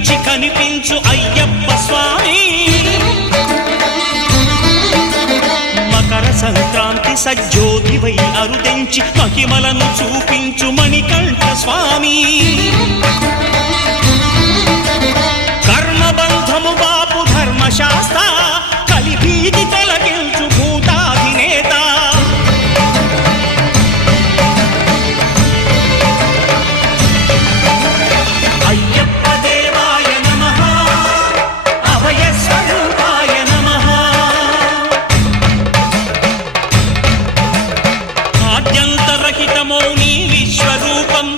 కనిపించి కనిపించు అయ్యప్ప స్వామి మకర సంక్రాంతి సజ్జోతివై అరుదెంచి మహిమలను చూపించు మణికంఠ స్వామి కర్మబంధము బాపు ధర్మశాస్త్ర కలిభీతి తొలగించు భూతాధినేత అయ్యప్ప దేవాయ నమః అభయ స్వరూపాయ నమః ఆద్యంతరహితమౌ నీ విశ్వరూపం